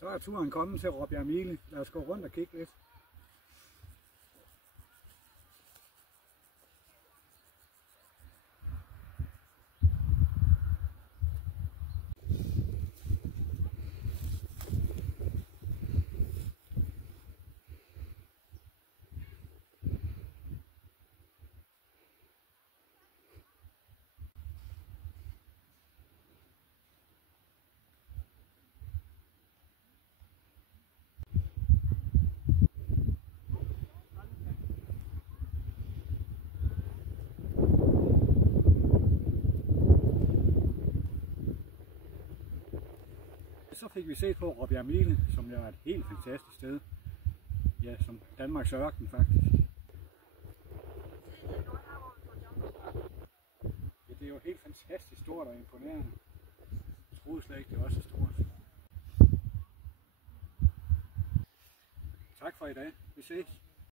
Så er turen kommet til Råbjerg. Lad os gå rundt og kigge lidt. Så fik vi set på Råbjerg, som er et helt fantastisk sted. Ja, som Danmarks ørken faktisk. Ja, det er jo helt fantastisk stort og imponerende. Jeg troede slet ikke, det var så stort. Tak for i dag. Vi ses.